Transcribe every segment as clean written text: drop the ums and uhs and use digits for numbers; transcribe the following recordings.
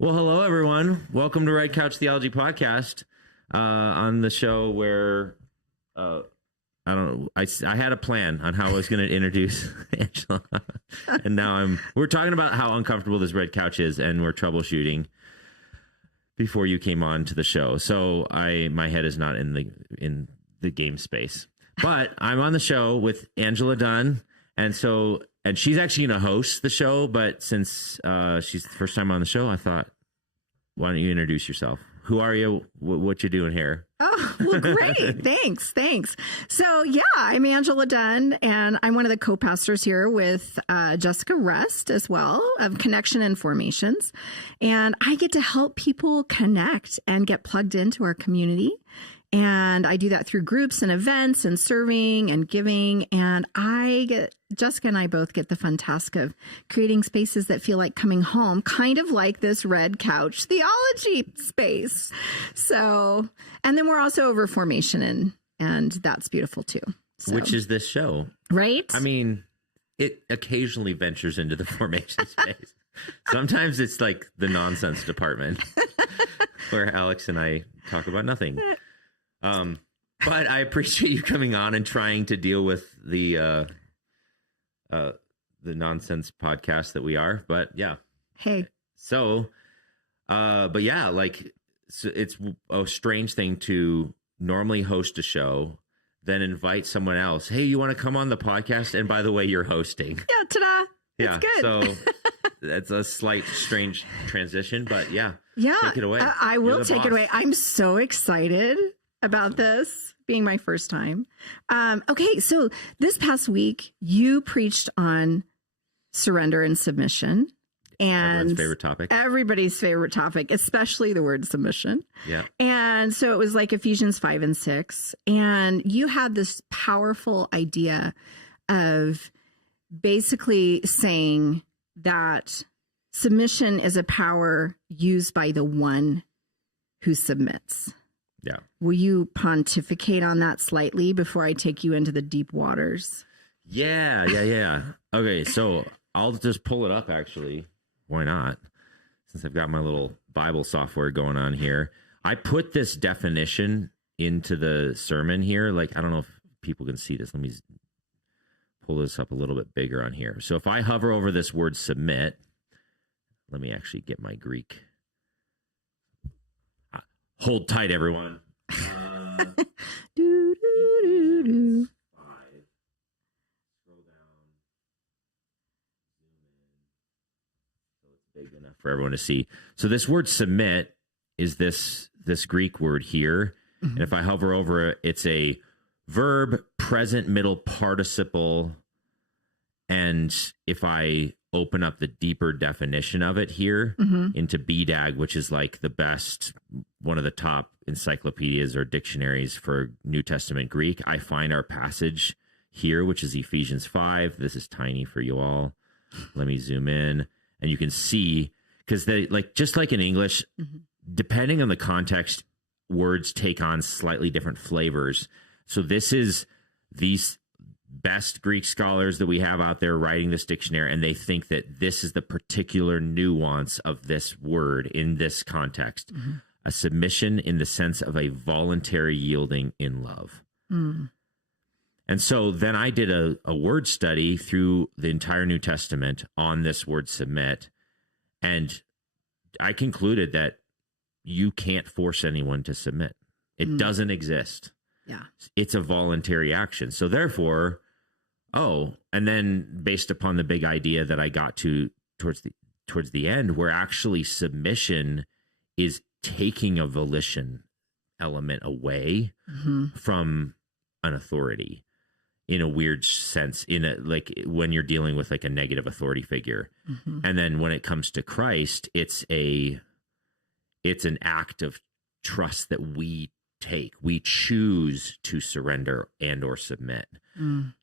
Well, hello, everyone. Welcome to Red Couch Theology podcast. On the show where I don't know, I had a plan on how I was going to introduce Angela, and now we're talking about how uncomfortable this red couch is, and we're troubleshooting before you came on to the show. So my head is not in the game space, but I'm on the show with Angela Dunn, and she's actually going to host the show, but since she's the first time on the show, I thought, why don't you introduce yourself? Who are you? What you doing here? Oh, well, great. Thanks. So, yeah, I'm Angela Dunn, and I'm one of the co-pastors here with Jessica Rest as well of Connection and Formations. And I get to help people connect and get plugged into our community. And I do that through groups and events and serving and giving. And Jessica and I both get the fun task of creating spaces that feel like coming home, kind of like this Red Couch Theology space. So, and then we're also over formation, and that's beautiful too. So. Which is this show. Right? I mean, it occasionally ventures into the formation space. Sometimes it's like the nonsense department where Alex and I talk about nothing. But I appreciate you coming on and trying to deal with the nonsense podcast that we are. But yeah. Hey. So, but yeah, so it's a strange thing to normally host a show, then invite someone else. Hey, you want to come on the podcast? And by the way, you're hosting. Yeah. Ta-da. Yeah. It's good. So that's a slight strange transition, but yeah. Yeah. Take it away. I will take it away. I'm so excited about this being my first time. Okay, so this past week you preached on surrender and submission, and everybody's favorite topic, especially the word submission. Yeah. And so it was like Ephesians 5 and 6, and you had this powerful idea of basically saying that submission is a power used by the one who submits. Yeah. Will you pontificate on that slightly before I take you into the deep waters? Yeah. Okay, so I'll just pull it up, actually. Why not? Since I've got my little Bible software going on here. I put this definition into the sermon here. I don't know if people can see this. Let me pull this up a little bit bigger on here. So if I hover over this word submit, let me actually get my Greek. Hold tight, everyone. Do, do, do, do. 5. Scroll down. Zoom in. So it's big enough for everyone to see. So this word submit is this Greek word here. Mm-hmm. And if I hover over it, it's a verb, present middle participle. And if I open up the deeper definition of it here into BDAG, which is like the best, one of the top encyclopedias or dictionaries for New Testament Greek, I find our passage here, which is Ephesians 5. This is tiny for you all. Let me zoom in, and you can see, because just like in English, depending on the context, words take on slightly different flavors. So this is these best Greek scholars that we have out there writing this dictionary, and they think that this is the particular nuance of this word in this context. A submission in the sense of a voluntary yielding in love. And so then I did a word study through the entire New Testament on this word submit, and I concluded that you can't force anyone to submit. It doesn't exist. Yeah. It's a voluntary action. So therefore, and then based upon the big idea that I got to towards the end, where actually submission is taking a volition element away from an authority in a weird sense, like when you're dealing with like a negative authority figure. And then when it comes to Christ, it's an act of trust that we choose to surrender and or submit.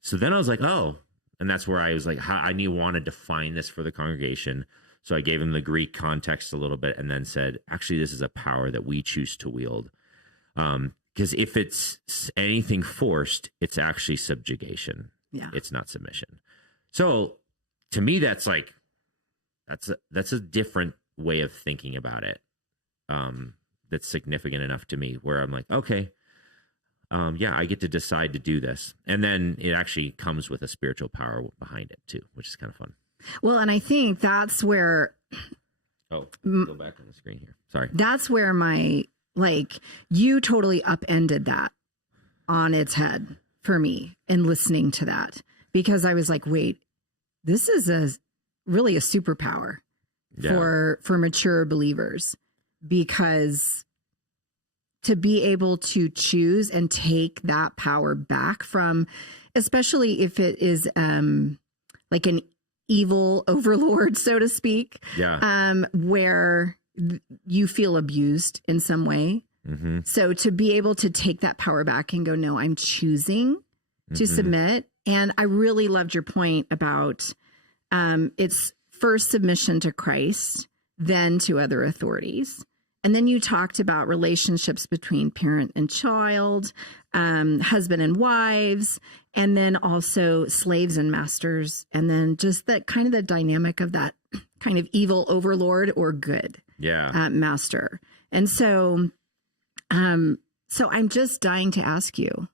So then I was like, and that's where I was like, I wanted to find this for the congregation. So I gave him the Greek context a little bit and then said, actually, this is a power that we choose to wield. Because if it's anything forced, it's actually subjugation. Yeah. It's not submission. So to me, that's a different way of thinking about it that's significant enough to me where I'm like, okay, yeah, I get to decide to do this. And then it actually comes with a spiritual power behind it too, which is kind of fun. Well, and I think that's where... Oh, go back on the screen here. Sorry. That's where you totally upended that on its head for me in listening to that, because I was like, wait, this is really a superpower for mature believers, because to be able to choose and take that power back from, especially if it is like an evil overlord, so to speak, where you feel abused in some way. Mm-hmm. So to be able to take that power back and go, no, I'm choosing to submit. And I really loved your point about it's first submission to Christ, then to other authorities. And then you talked about relationships between parent and child, husband and wives, and then also slaves and masters. And then just that kind of the dynamic of that kind of evil overlord or good master. And so I'm just dying to ask you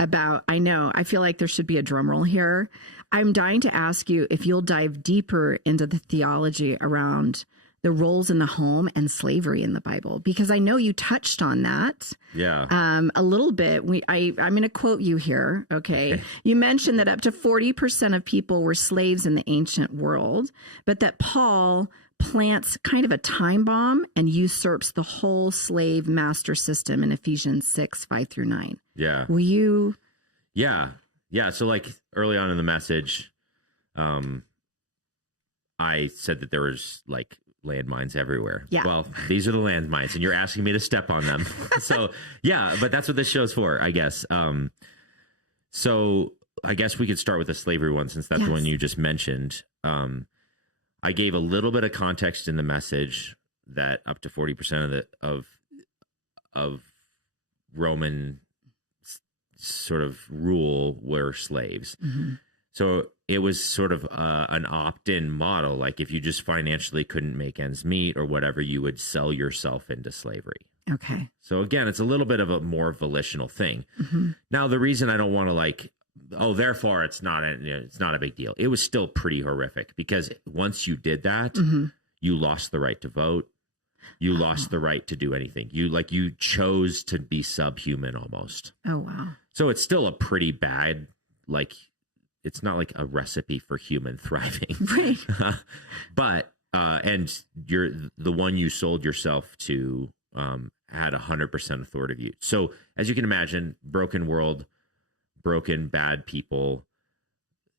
about, I feel like there should be a drum roll here. I'm dying to ask you if you'll dive deeper into the theology around the roles in the home and slavery in the Bible, because I know you touched on that a little bit. I'm going to quote you here. Okay. You mentioned that up to 40% of people were slaves in the ancient world, but that Paul plants kind of a time bomb and usurps the whole slave master system in Ephesians 6:5-9. Yeah. Will you? Yeah. Yeah. So like early on in the message, I said that there was like landmines everywhere. Yeah. Well, these are the landmines and you're asking me to step on them. So yeah, but that's what this show's for, I guess. So I guess we could start with the slavery one, since that's the one you just mentioned. I gave a little bit of context in the message that up to 40% of Roman sort of rule were slaves. Mm-hmm. So it was sort of an opt-in model. Like if you just financially couldn't make ends meet or whatever, you would sell yourself into slavery. Okay. So again, it's a little bit of a more volitional thing. Mm-hmm. Now, the reason I don't want to like, therefore it's not a big deal. It was still pretty horrific, because once you did that, you lost the right to vote. You lost the right to do anything. You chose to be subhuman almost. Oh, wow. So it's still a pretty bad, like, it's not like a recipe for human thriving. Right. But, and the one you sold yourself to had 100% authority of you. So as you can imagine, broken world, broken, bad people,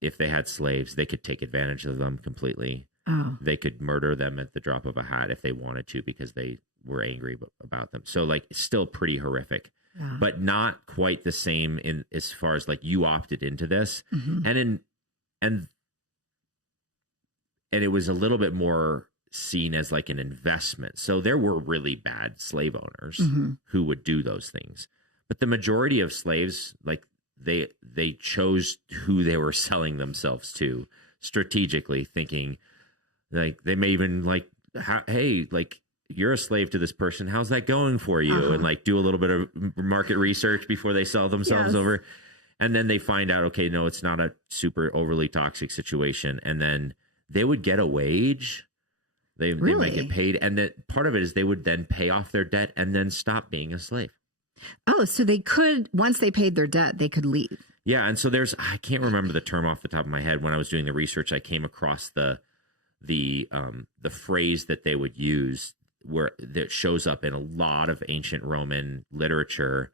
if they had slaves, they could take advantage of them completely. Oh. They could murder them at the drop of a hat if they wanted to, because they were angry about them. So like, it's still pretty horrific. Yeah. But not quite the same in as far as like you opted into this, and it was a little bit more seen as like an investment. So there were really bad slave owners who would do those things, but the majority of slaves, like they chose who they were selling themselves to strategically, thinking like they may even like, hey, like, you're a slave to this person. How's that going for you? And like do a little bit of market research before they sell themselves over. And then they find out, okay, no, it's not a super overly toxic situation. And then they would get a wage. They might get paid. And that part of it is they would then pay off their debt and then stop being a slave. Oh, so they could, once they paid their debt, they could leave. Yeah. And so I can't remember the term off the top of my head. When I was doing the research, I came across the phrase that they would use, where that shows up in a lot of ancient Roman literature,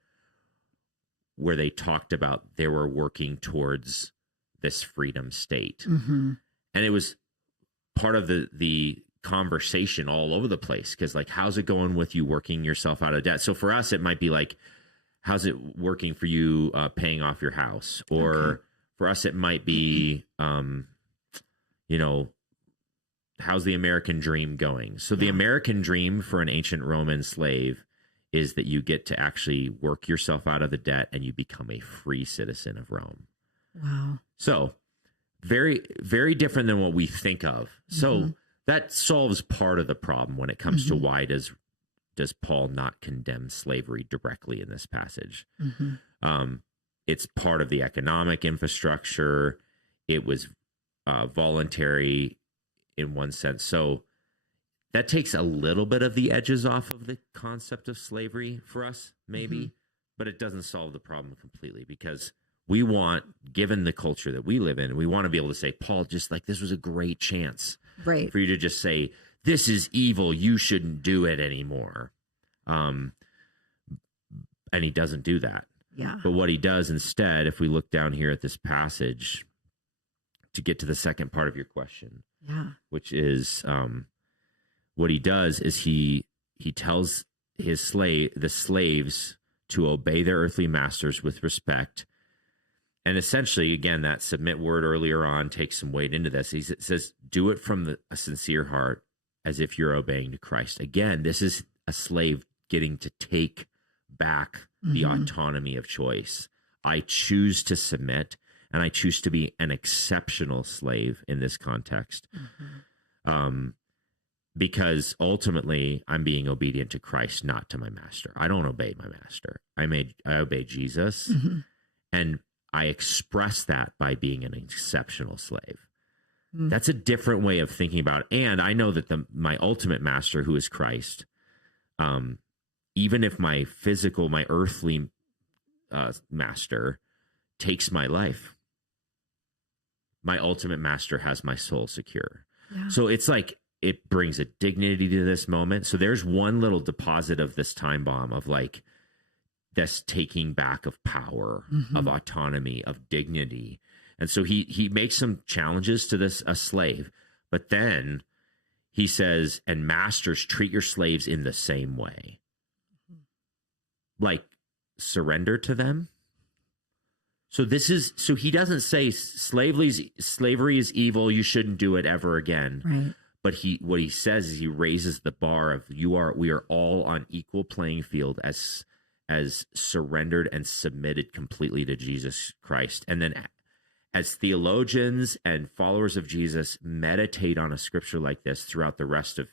where they talked about they were working towards this freedom state. Mm-hmm. And it was part of the conversation all over the place, because like, how's it going with you working yourself out of debt? So for us, it might be like, how's it working for you paying off your house? Or for us, it might be, how's the American dream going? So the American dream for an ancient Roman slave is that you get to actually work yourself out of the debt and you become a free citizen of Rome. Wow. So very, very different than what we think of. So that solves part of the problem when it comes to why does Paul not condemn slavery directly in this passage. It's part of the economic infrastructure. It was voluntary in one sense. So that takes a little bit of the edges off of the concept of slavery for us, maybe, but it doesn't solve the problem completely, because we want, given the culture that we live in, we want to be able to say, Paul, just like this was a great chance for you to just say, this is evil, you shouldn't do it anymore. And he doesn't do that. Yeah. But what he does instead, if we look down here at this passage to get to the second part of your question, which is what he does is he tells the slaves to obey their earthly masters with respect. And essentially, again, that submit word earlier on takes some weight into this. He says, do it from a sincere heart as if you're obeying to Christ. Again, this is a slave getting to take back the autonomy of choice. I choose to submit, and I choose to be an exceptional slave in this context. Because ultimately I'm being obedient to Christ, not to my master. I don't obey my master. I obey Jesus, and I express that by being an exceptional slave. That's a different way of thinking about it. And I know that my ultimate master, who is Christ, even if my earthly master takes my life, my ultimate master has my soul secure. Yeah. So it's like, it brings a dignity to this moment. So there's one little deposit of this time bomb of like this taking back of power, of autonomy, of dignity. And so he makes some challenges to a slave, but then he says, and masters, treat your slaves in the same way. Like, surrender to them. So he doesn't say slavery is evil, you shouldn't do it ever again. Right. But what he says is he raises the bar of we are all on equal playing field as surrendered and submitted completely to Jesus Christ. And then as theologians and followers of Jesus meditate on a scripture like this throughout the rest of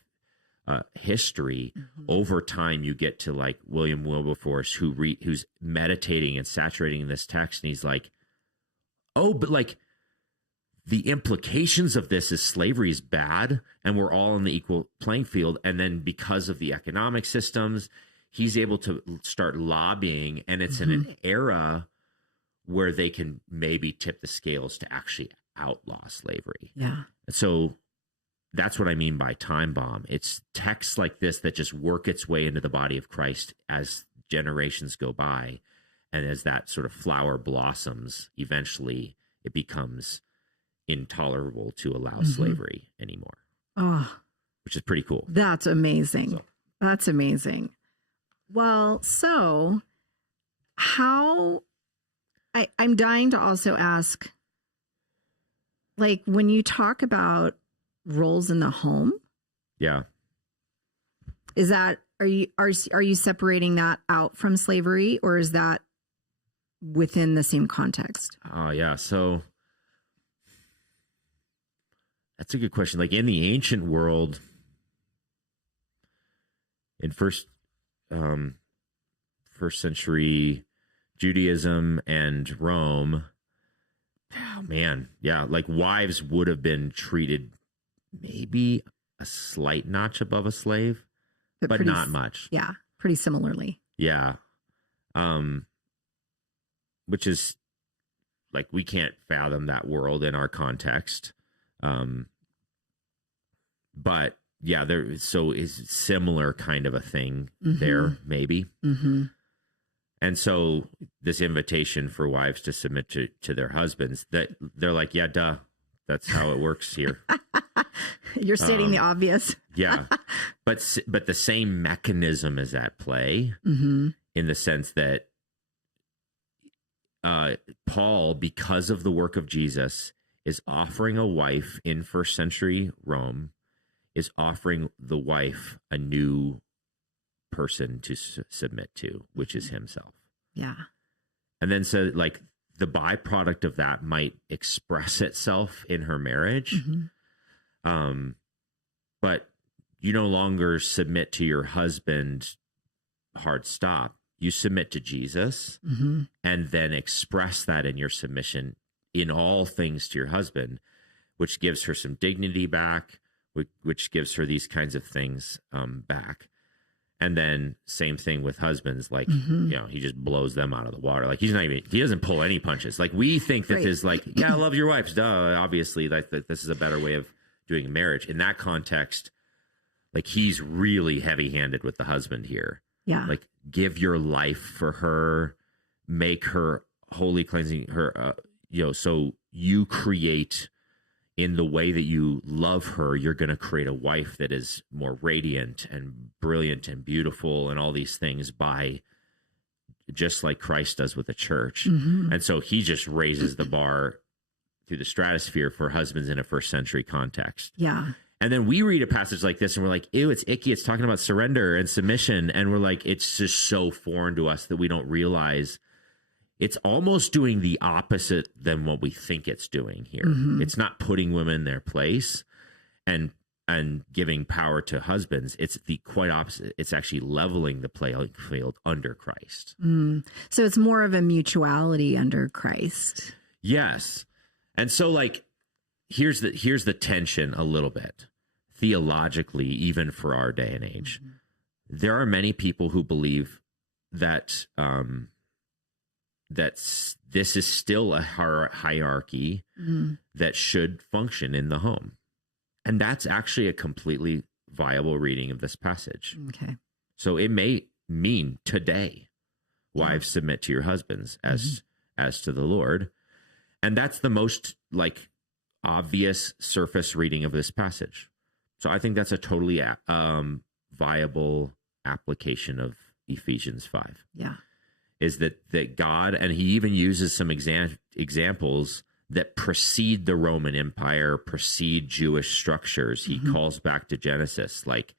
history, over time you get to like William Wilberforce, who's meditating and saturating in this text, and he's like, oh, but like, the implications of this is slavery is bad, and we're all on the equal playing field. And then because of the economic systems, he's able to start lobbying, and it's in an era where they can maybe tip the scales to actually outlaw slavery. Yeah. So that's what I mean by time bomb. It's texts like this that just work its way into the body of Christ as generations go by. And as that sort of flower blossoms, eventually it becomes intolerable to allow slavery anymore. Oh, which is pretty cool. That's amazing. That's amazing. Well, so I'm dying to also ask, like, when you talk about roles in the home, is that, are you separating that out from slavery, or is that within the same context? Oh, yeah. So that's a good question. Like in the ancient world, in first century Judaism and Rome, oh man, yeah, like wives would have been treated maybe a slight notch above a slave, but not much. Yeah, pretty similarly. Yeah. Which is like, we can't fathom that world in our context. But yeah, so is similar kind of a thing there, maybe. And so this invitation for wives to submit to their husbands, that they're like, yeah, duh, that's how it works here. You're stating the obvious. Yeah. But the same mechanism is at play in the sense that Paul, because of the work of Jesus, is offering a wife in first century Rome, is offering the wife a new person to submit to, which is himself. Yeah. And then so like the byproduct of that might express itself in her marriage. but you no longer submit to your husband, hard stop. You submit to Jesus and then express that in your submission in all things to your husband, which gives her some dignity back, which gives her these kinds of things back. And then same thing with husbands, like, he just blows them out of the water. Like he doesn't pull any punches. Like we think that there's like, I love your wife. Duh. Obviously that this is a better way of doing marriage. In that context, like he's really heavy handed with the husband here. Yeah. Like give your life for her, make her holy, cleansing her, so you create in the way that you love her, you're going to create a wife that is more radiant and brilliant and beautiful and all these things by just like Christ does with the church. And so he just raises the bar through the stratosphere for husbands in a first century context. Yeah. And then we read a passage like this and we're like, ew, it's icky. It's talking about surrender and submission. And we're like, it's just so foreign to us that we don't realize it's almost doing the opposite than what we think it's doing here. It's not putting women in their place and giving power to husbands. It's the quite opposite. It's actually leveling the playing field under Christ. So it's more of a mutuality under Christ. Yes. And so like, here's the tension a little bit theologically, even for our day and age. There are many people who believe that, that this is still a hierarchy that should function in the home. And that's actually a completely viable reading of this passage. Okay. So it may mean today, wives submit to your husbands as to the Lord. And that's the most like obvious surface reading of this passage. So I think that's a totally viable application of Ephesians 5. Yeah. Is that God, and he even uses some examples that precede the Roman Empire, precede Jewish structures. He calls back to Genesis, like,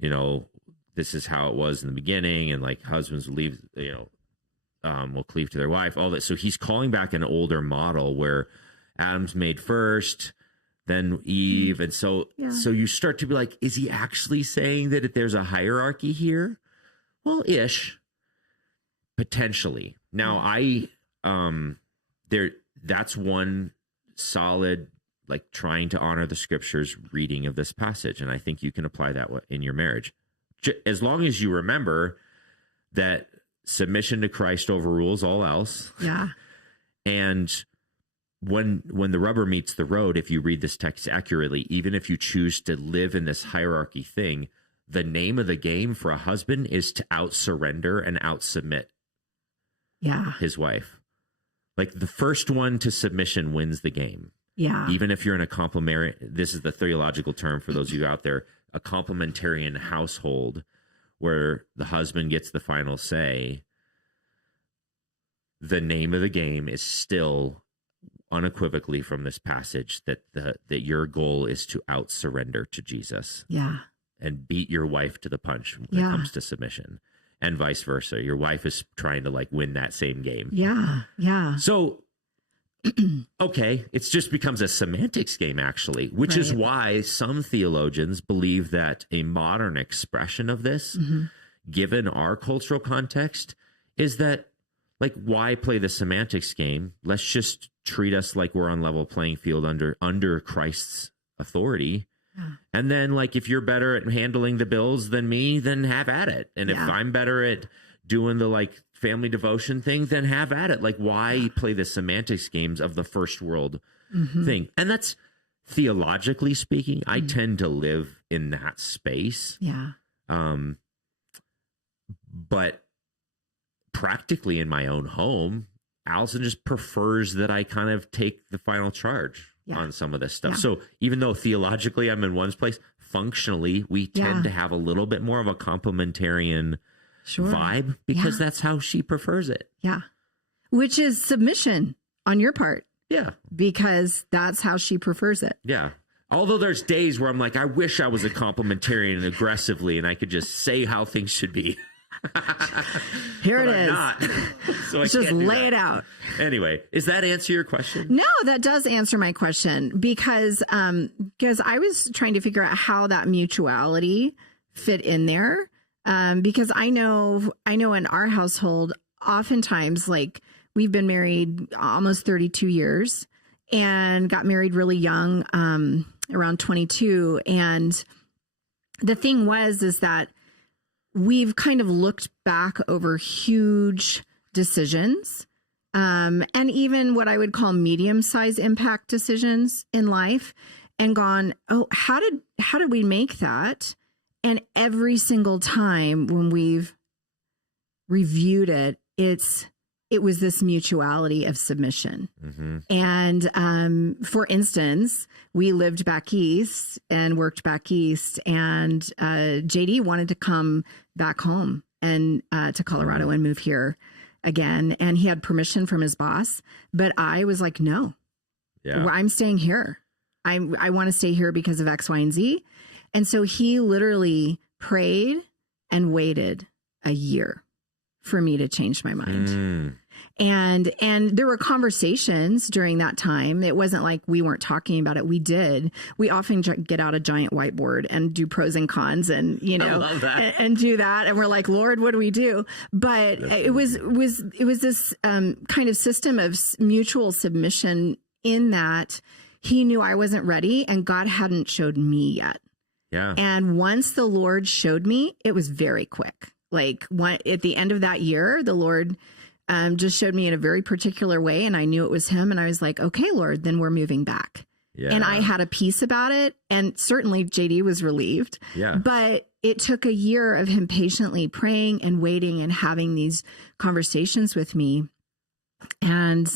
this is how it was in the beginning, and like husbands will leave, will cleave to their wife, all that. So he's calling back an older model where Adam's made first, then Eve, and so you start to be like, is he actually saying that there's a hierarchy here? Well, ish. Potentially. Now, that's one solid, like trying to honor the scriptures reading of this passage. And I think you can apply that in your marriage. As long as you remember that submission to Christ overrules all else. Yeah. And when the rubber meets the road, if you read this text accurately, even if you choose to live in this hierarchy thing, the name of the game for a husband is to out-surrender and out-submit his wife. Like the first one to submission wins the game. Yeah. Even if you're in a complementary, this is the theological term for those of you out there, a complementarian household where the husband gets the final say, the name of the game is still unequivocally from this passage that your goal is to out-surrender to Jesus. Yeah. And beat your wife to the punch when it comes to submission. And vice versa. Your wife is trying to like win that same game. Yeah. Yeah. So, okay, it just becomes a semantics game actually, which is why some theologians believe that a modern expression of this, given our cultural context, is that like, why play the semantics game? Let's just treat us like we're on level playing field under Christ's authority. And then, like, if you're better at handling the bills than me, then have at it. And if I'm better at doing the, like, family devotion thing, then have at it. Like, why play the semantics games of the first world thing? And that's, theologically speaking, I tend to live in that space. Yeah. But practically in my own home, Allison just prefers that I kind of take the final charge on some of this stuff. So even though theologically I'm in one place, functionally we tend to have a little bit more of a complementarian vibe because that's how she prefers it. Yeah. Which is submission on your part. Yeah. Because that's how she prefers it. Yeah. Although there's days where I'm like, I wish I was a complementarian aggressively and I could just say how things should be. Here it But I'm is. not. So I Let's just can't do lay that. it out. Anyway, does that answer your question? No, that does answer my question because I was trying to figure out how that mutuality fit in there. Because I know in our household, oftentimes, like, we've been married almost 32 years and got married really young, around 22. And the thing is that we've kind of looked back over huge decisions, and even what I would call medium-sized impact decisions in life, and gone, oh, how did we make that? And every single time when we've reviewed it, it was this mutuality of submission. Mm-hmm. And for instance, we lived back east and worked back east, and JD wanted to come back home and to Colorado and move here again. And he had permission from his boss, but I was like, no, I'm staying here. I want to stay here because of X, Y, and Z. And so he literally prayed and waited a year for me to change my mind. And there were conversations during that time. It wasn't like we weren't talking about it. We did. We often get out a giant whiteboard and do pros and cons, and and do that. And we're like, Lord, what do we do? But it was this kind of system of mutual submission, in that he knew I wasn't ready and God hadn't showed me yet. Yeah. And once the Lord showed me, it was very quick. Like, at the end of that year, the Lord just showed me in a very particular way, and I knew it was him. And I was like, okay, Lord, then we're moving back. Yeah. And I had a peace about it. And certainly JD was relieved. Yeah. But it took a year of him patiently praying and waiting and having these conversations with me, and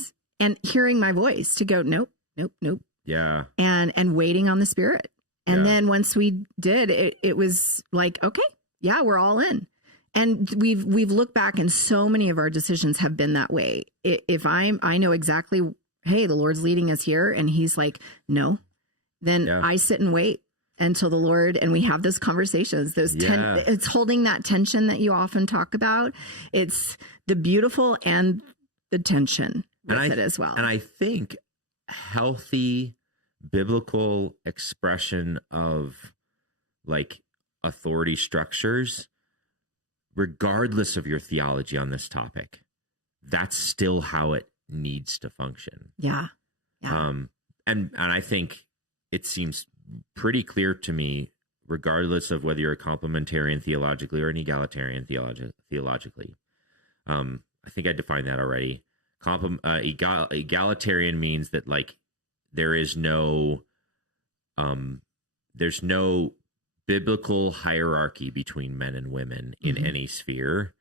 hearing my voice to go, nope, nope, nope. Yeah. And waiting on the Spirit. And then once we did, it was like, okay, yeah, we're all in. And we've looked back, and so many of our decisions have been that way. If I know exactly, hey, the Lord's leading us here, and he's like, no, then I sit and wait until the Lord, and we have those conversations. It's holding that tension that you often talk about. It's the beautiful and the tension with it as well. And I think healthy biblical expression of, like, authority structures, regardless of your theology on this topic, that's still how it needs to function. Yeah. And I think it seems pretty clear to me, regardless of whether you're a complementarian theologically or an egalitarian theologically. I think I defined that already. Egalitarian means that, like, there's no biblical hierarchy between men and women in any sphere.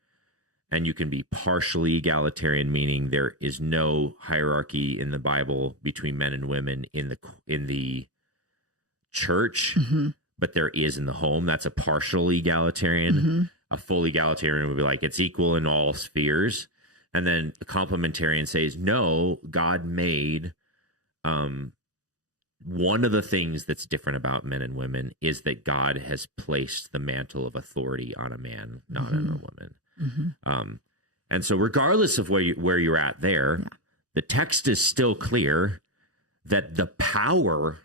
And you can be partially egalitarian, meaning there is no hierarchy in the Bible between men and women in the church, but there is in the home. That's a partial egalitarian. A full egalitarian would be like, it's equal in all spheres. And then the complementarian says, no, God made one of the things that's different about men and women is that God has placed the mantle of authority on a man, not on a woman. And so regardless of where you're at there, the text is still clear that the power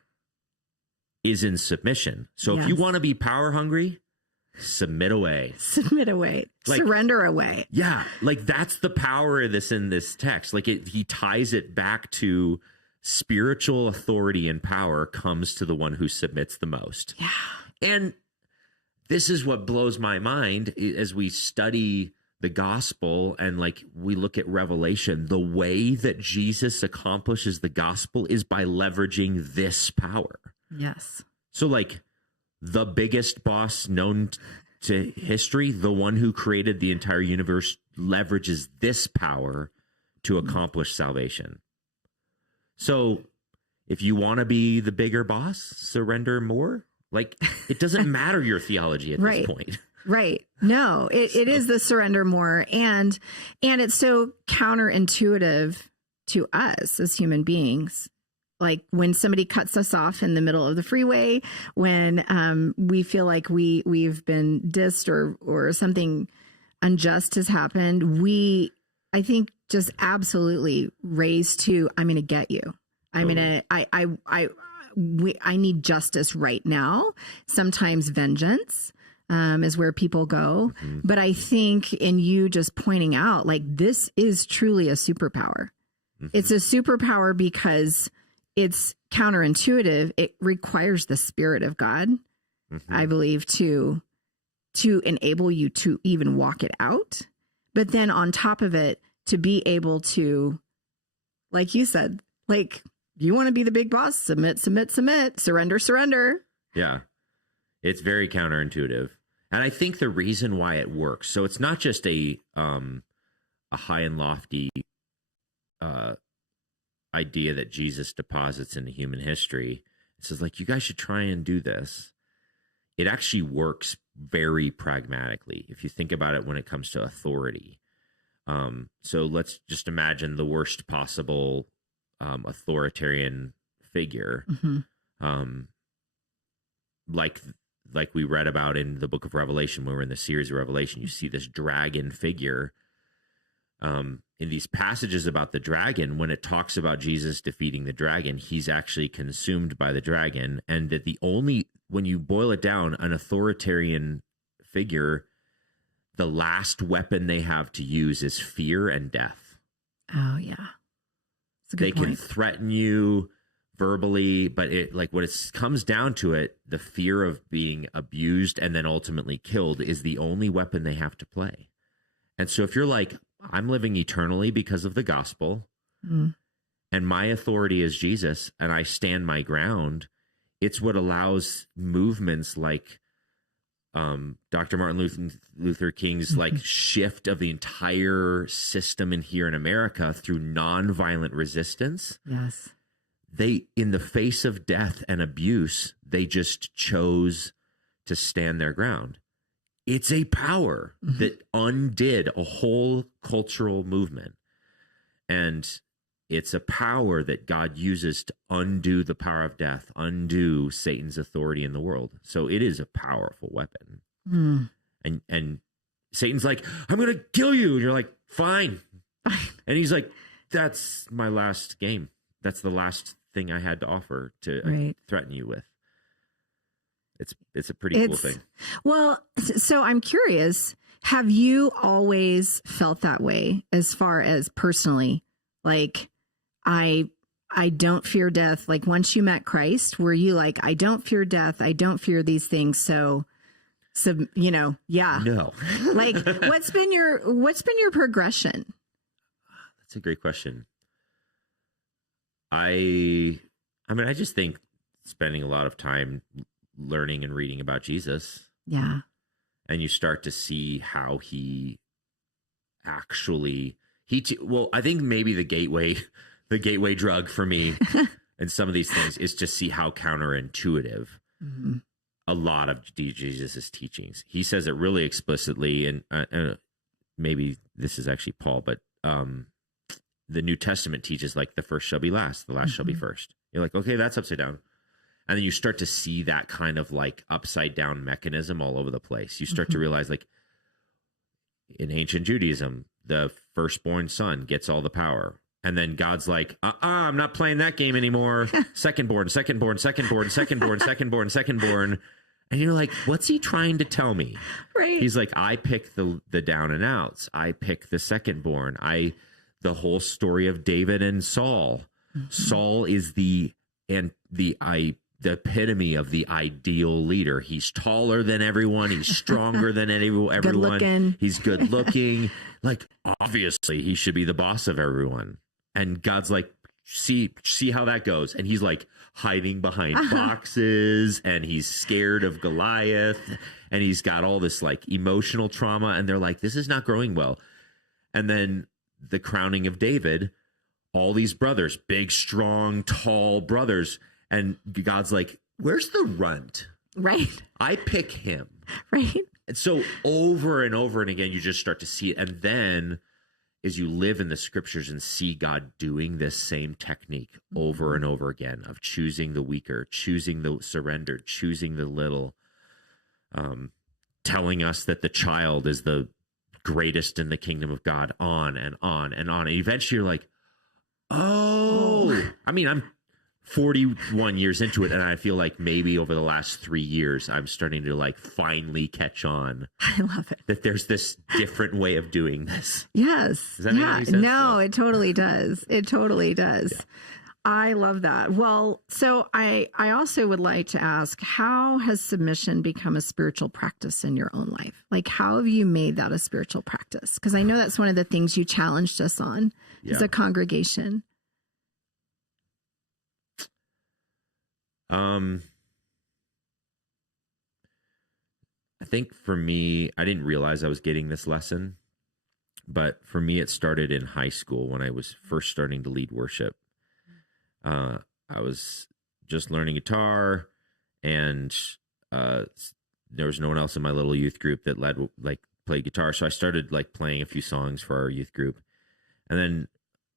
is in submission. So if you want to be power hungry, submit away. Submit away. Like, surrender away. Yeah. Like, that's the power of this in this text. Like, he ties it back to spiritual authority and power comes to the one who submits the most. Yeah. And this is what blows my mind as we study the gospel and, like, we look at Revelation. The way that Jesus accomplishes the gospel is by leveraging this power. Yes. So, like, the biggest boss known to history, the one who created the entire universe, leverages this power to accomplish salvation. So if you want to be the bigger boss, surrender more. Like, it doesn't matter your theology at this point. Right. No, it is the surrender more. And it's so counterintuitive to us as human beings. Like, when somebody cuts us off in the middle of the freeway, when we feel like we've been dissed or something unjust has happened, I think, just absolutely raised to, I'm going to get you. I'm going to, I need justice right now. Sometimes vengeance is where people go. Mm-hmm. But I think in you just pointing out, like, this is truly a superpower. Mm-hmm. It's a superpower because it's counterintuitive. It requires the Spirit of God, mm-hmm. I believe, to enable you to even walk it out. But then on top of it, to be able to, like you said, like, you want to be the big boss, submit, surrender, surrender. Yeah. It's very counterintuitive. And I think the reason why it works, so it's not just a high and lofty idea that Jesus deposits into human history. It says, like, you guys should try and do this. It actually works very pragmatically if you think about it when it comes to authority. So let's just imagine the worst possible authoritarian figure, mm-hmm. Like we read about in the book of Revelation, when we're in the series of Revelation. You see this dragon figure. In these passages about the dragon, when it talks about Jesus defeating the dragon, he's actually consumed by the dragon. And that when you boil it down, an authoritarian figure, the last weapon they have to use is fear and death. Oh, yeah. That's a good point. Can threaten you verbally, but when it comes down to it, the fear of being abused and then ultimately killed is the only weapon they have to play. And so if you're like, I'm living eternally because of the gospel, and my authority is Jesus, and I stand my ground, it's what allows movements like Dr. Martin Luther King's like shift of the entire system here in America through nonviolent resistance. Yes. They, in the face of death and abuse, they just chose to stand their ground. It's a power that undid a whole cultural movement. And it's a power that God uses to undo the power of death, undo Satan's authority in the world. So it is a powerful weapon. And Satan's like, I'm going to kill you. And you're like, fine. And he's like, that's my last game. That's the last thing I had to offer to threaten you with. It's a pretty cool thing. Well, so I'm curious, have you always felt that way as far as personally? Like, I don't fear death. Like, once you met Christ, were you like, I don't fear death, I don't fear these things, so yeah. No. Like, what's been your progression? That's a great question. I just think spending a lot of time learning and reading about Jesus. Yeah. And you start to see how he actually, I think maybe the gateway drug for me and some of these things is to see how counterintuitive a lot of Jesus' teachings. He says it really explicitly, and maybe this is actually Paul, but the New Testament teaches like the first shall be last, the last shall be first. You're like, okay, that's upside down. And then you start to see that kind of like upside down mechanism all over the place. You start to realize, like, in ancient Judaism, the firstborn son gets all the power. And then God's like, I'm not playing that game anymore. Secondborn. And you're like, what's he trying to tell me? Right. He's like, I pick the down and outs. I pick the secondborn. The whole story of David and Saul. Saul is the epitome of the ideal leader. He's taller than everyone. He's stronger than everyone. Good looking. He's good looking. Like, obviously, he should be the boss of everyone. And God's like, see how that goes. And he's like hiding behind boxes, and he's scared of Goliath, and he's got all this like emotional trauma. And they're like, this is not growing well. And then the crowning of David, all these brothers, big, strong, tall brothers. And God's like, where's the runt? Right. I pick him. Right. And so over and over and again, you just start to see it. And then as you live in the scriptures and see God doing this same technique over and over again of choosing the weaker, choosing the surrendered, choosing the little, telling us that the child is the greatest in the kingdom of God, on and on and on. And eventually you're like, oh, I mean, I'm 41 years into it, and I feel like maybe over the last 3 years, I'm starting to like finally catch on. I love it. That there's this different way of doing this. Yes. Does that make any sense? No, it totally does. It totally does. Yeah. I love that. Well, so I also would like to ask, how has submission become a spiritual practice in your own life? Like, how have you made that a spiritual practice? Because I know that's one of the things you challenged us on as a congregation. I think for me, I didn't realize I was getting this lesson, but for me, it started in high school when I was first starting to lead worship. I was just learning guitar, and there was no one else in my little youth group that played guitar. So I started like playing a few songs for our youth group, and then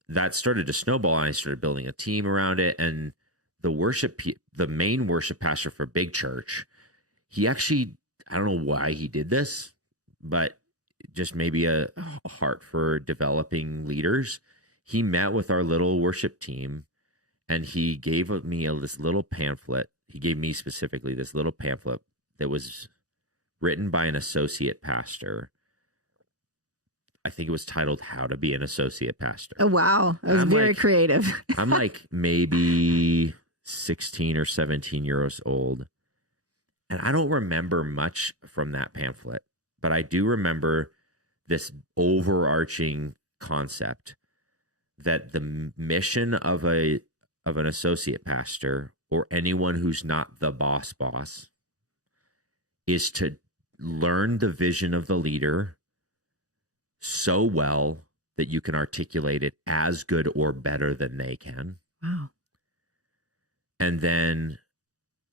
that started to snowball, and I started building a team around it. And the main worship pastor for Big Church, he actually, I don't know why he did this, but just maybe a heart for developing leaders. He met with our little worship team, and he gave me this little pamphlet. He gave me specifically this little pamphlet that was written by an associate pastor. I think it was titled "How to Be an Associate Pastor." Oh, wow. That was very creative. I'm like maybe 16 or 17 years old. And I don't remember much from that pamphlet, but I do remember this overarching concept that the mission of an associate pastor, or anyone who's not the boss, is to learn the vision of the leader so well that you can articulate it as good or better than they can. Wow. And then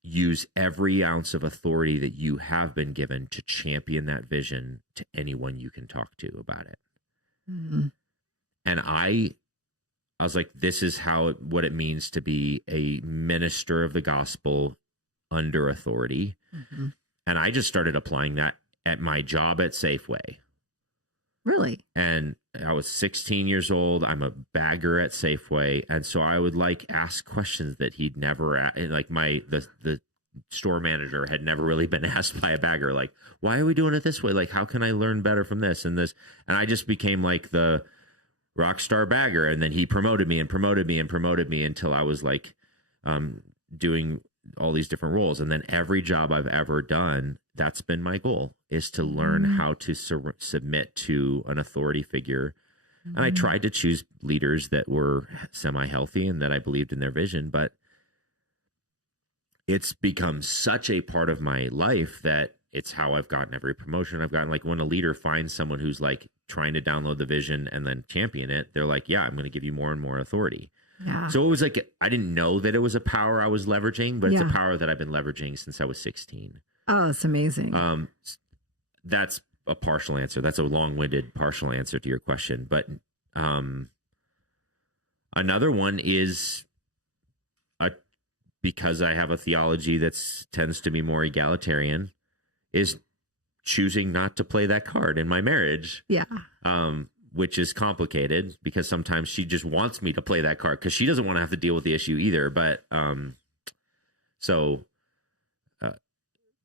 use every ounce of authority that you have been given to champion that vision to anyone you can talk to about it. Mm-hmm. And I was like, this is what it means to be a minister of the gospel under authority. Mm-hmm. And I just started applying that at my job at Safeway. Really? And I was 16 years old. I'm a bagger at Safeway. And so I would like ask questions that he'd never asked. Like the store manager had never really been asked by a bagger. Like, why are we doing it this way? Like, how can I learn better from this and this? And I just became like the rock star bagger. And then he promoted me until I was like doing all these different roles. And then every job I've ever done, that's been my goal, is to learn how to submit to an authority figure. And I tried to choose leaders that were semi-healthy and that I believed in their vision, but it's become such a part of my life that it's how I've gotten every promotion I've gotten. Like when a leader finds someone who's like trying to download the vision and then champion it, they're like, yeah, I'm going to give you more and more authority. Yeah. So it was like, I didn't know that it was a power I was leveraging, but it's a power that I've been leveraging since I was 16. Oh, that's amazing. That's a partial answer. That's a long-winded partial answer to your question. But another one is because I have a theology that tends to be more egalitarian, is choosing not to play that card in my marriage. Yeah. Which is complicated because sometimes she just wants me to play that card because she doesn't want to have to deal with the issue either. But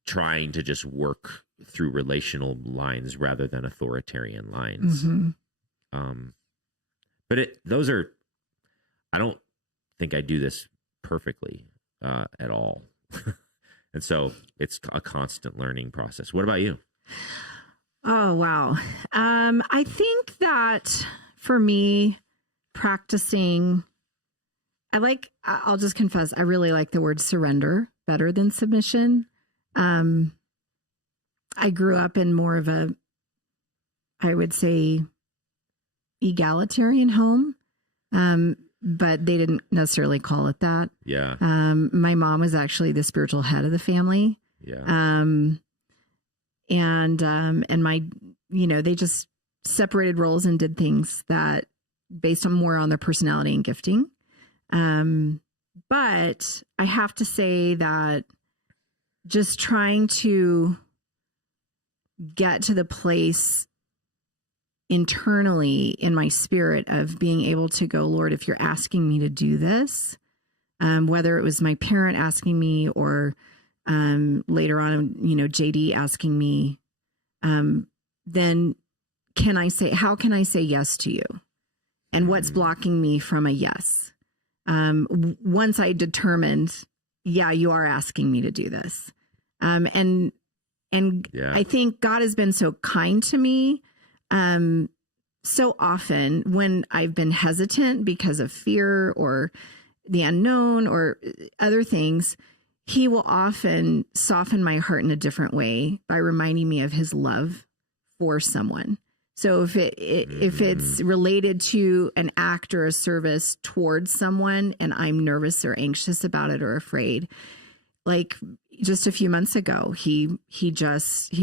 trying to just work through relational lines rather than authoritarian lines. Mm-hmm. But those are, I don't think I do this perfectly at all. And so it's a constant learning process. What about you? Oh, wow. I think that for me, practicing, I'll just confess, I really like the word surrender better than submission. I grew up in more of I would say, egalitarian home, but they didn't necessarily call it that. Yeah. My mom was actually the spiritual head of the family. Yeah. And my, they just separated roles and did things that based on more on their personality and gifting. But I have to say that just trying to get to the place internally in my spirit of being able to go, Lord, if you're asking me to do this, whether it was my parent asking me or later on, JD asking me, then how can I say yes to you? And what's blocking me from a yes? Once I determined, you are asking me to do this. And I think God has been so kind to me. So often when I've been hesitant because of fear or the unknown or other things, he will often soften my heart in a different way by reminding me of his love for someone. So if it's related to an act or a service towards someone and I'm nervous or anxious about it or afraid, like just a few months ago, he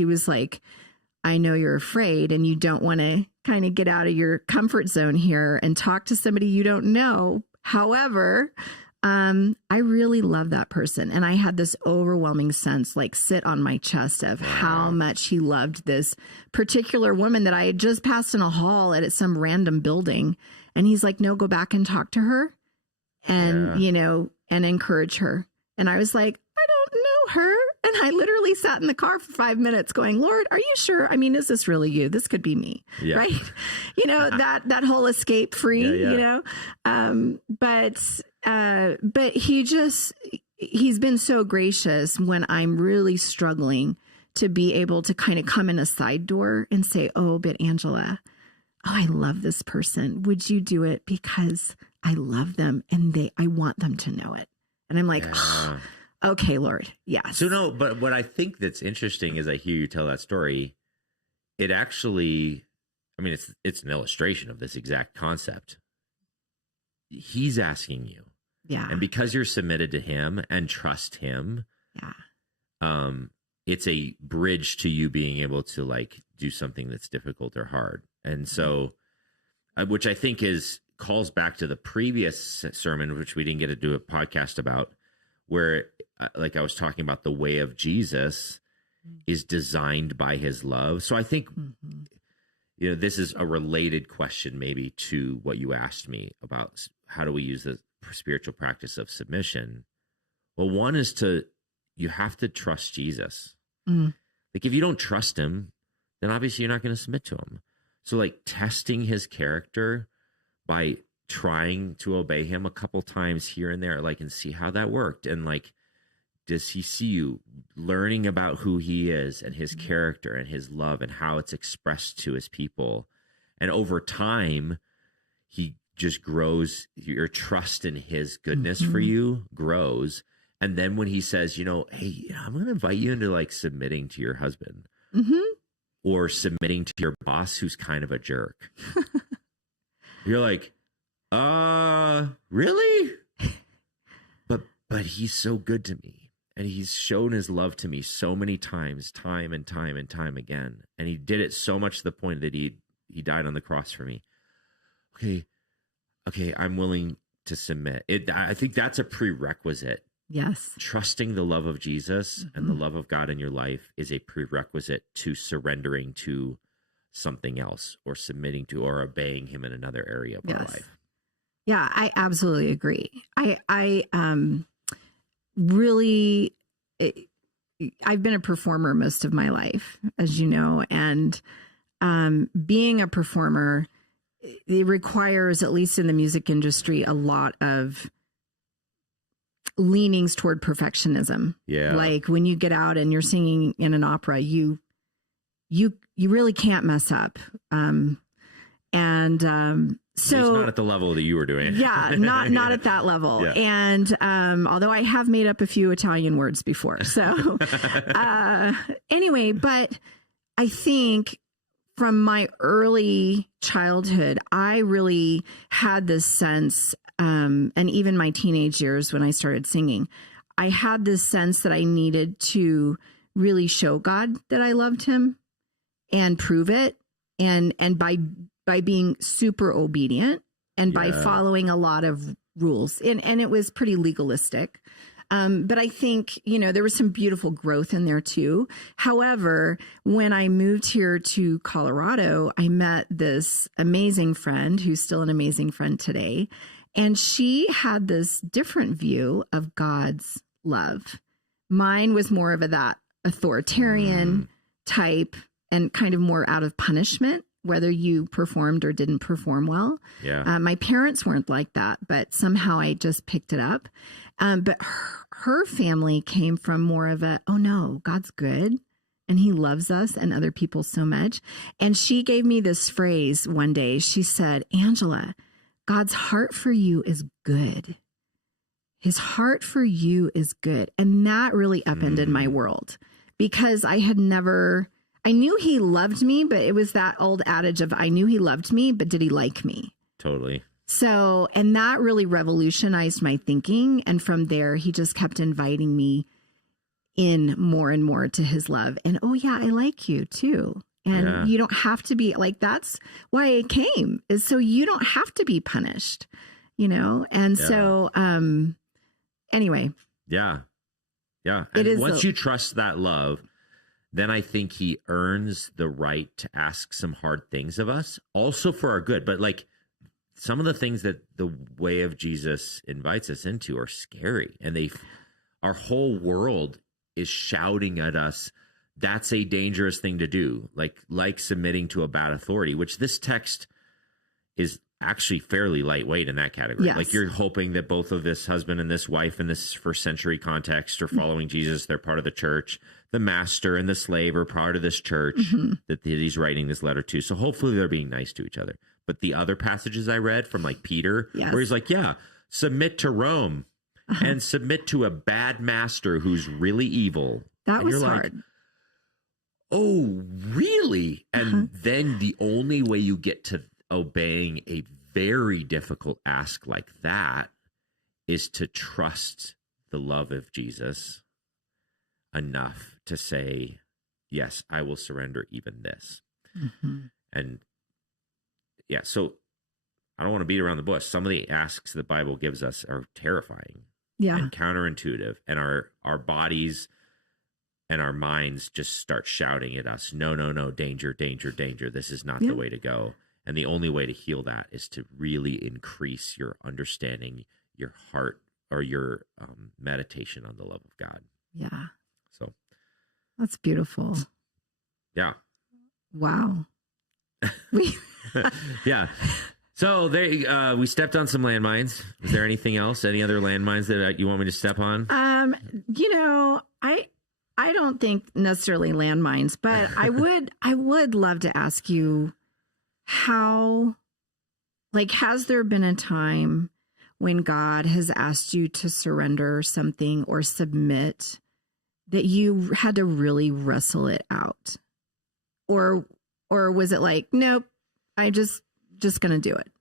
was like, I know you're afraid and you don't want to kind of get out of your comfort zone here and talk to somebody you don't know. However, I really love that person. And I had this overwhelming sense, like sit on my chest of how much he loved this particular woman that I had just passed in a hall at some random building. And he's like, no, go back and talk to her and, and encourage her. And I was like, I don't know her. And I literally sat in the car for 5 minutes going, Lord, are you sure? I mean, is this really you? This could be me, right? That whole escape free, but he's been so gracious when I'm really struggling to be able to kind of come in a side door and say, oh, but Angela, I love this person. Would you do it? Because I love them and I want them to know it. And I'm like, okay, Lord. Yes. So no, but what I think that's interesting is I hear you tell that story. It actually, it's an illustration of this exact concept. He's asking you. Yeah. And because you're submitted to him and trust him, it's a bridge to you being able to like do something that's difficult or hard. And so, which I think calls back to the previous sermon, which we didn't get to do a podcast about, where like I was talking about the way of Jesus is designed by his love. So I think, this is a related question maybe to what you asked me about how do we use the spiritual practice of submission. Well, one is you have to trust Jesus. Like if you don't trust him, then obviously you're not going to submit to him. So like testing his character by trying to obey him a couple times here and there, like, and see how that worked. And like, does he see you learning about who he is and his character and his love and how it's expressed to his people? And over time, he just grows, your trust in his goodness for you grows. And then when he says, hey, I'm going to invite you into like submitting to your husband or submitting to your boss, who's kind of a jerk. You're like, really? But he's so good to me. And he's shown his love to me so many times, time and time and time again. And he did it so much to the point that he died on the cross for me. Okay, I'm willing to submit. I think that's a prerequisite. Yes. Trusting the love of Jesus and the love of God in your life is a prerequisite to surrendering to something else or submitting to or obeying him in another area of our life. Yeah, I absolutely agree. I really, I've been a performer most of my life, as you know, and being a performer, it requires, at least in the music industry, a lot of leanings toward perfectionism. Yeah. Like when you get out and you're singing in an opera, you really can't mess up. So not at the level that you were doing. Yeah, not at that level. Yeah. And although I have made up a few Italian words before. So anyway, but I think from my early childhood, I really had this sense, and even my teenage years when I started singing, I had this sense that I needed to really show God that I loved him and prove it. And by being super obedient and by following a lot of rules. And it was pretty legalistic. But I think, there was some beautiful growth in there too. However, when I moved here to Colorado, I met this amazing friend who's still an amazing friend today. And she had this different view of God's love. Mine was more of that authoritarian type and kind of more out of punishment, whether you performed or didn't perform well. Yeah. My parents weren't like that, but somehow I just picked it up. But her family came from more of oh no, God's good and he loves us and other people so much. And she gave me this phrase one day. She said, Angela, God's heart for you is good. His heart for you is good. And that really upended my world because I knew he loved me, but it was that old adage of I knew he loved me, but did he like me? Totally. So, and that really revolutionized my thinking. And from there, he just kept inviting me in more and more to his love. And, oh yeah, I like you too. And you don't have to be that's why I came, is so you don't have to be punished, And so, anyway. Yeah. Yeah. And once you trust that love, then I think he earns the right to ask some hard things of us, also for our good. But some of the things that the way of Jesus invites us into are scary. And our whole world is shouting at us, that's a dangerous thing to do, like submitting to a bad authority, which this text is actually fairly lightweight in that category. Yes. You're hoping that both of this husband and this wife in this first century context are following Jesus. They're part of the church. The master and the slave are part of this church that he's writing this letter to. So hopefully they're being nice to each other. But the other passages I read from Peter, where he's submit to Rome and submit to a bad master who's really evil. That was hard. Oh, really? And then the only way you get to obeying a very difficult ask like that is to trust the love of Jesus enough to say, yes, I will surrender even this. And so I don't want to beat around the bush. Some of the asks the Bible gives us are terrifying and counterintuitive, and our bodies and our minds just start shouting at us, no, danger, danger, danger. This is not the way to go. And the only way to heal that is to really increase your understanding, your heart, or your meditation on the love of God. Yeah. So that's beautiful. Yeah. Wow. Yeah. So there, we stepped on some landmines. Is there anything else? Any other landmines that you want me to step on? I don't think necessarily landmines, but I would love to ask you how, has there been a time when God has asked you to surrender something or submit that you had to really wrestle it out? Or was it nope, I just going to do it?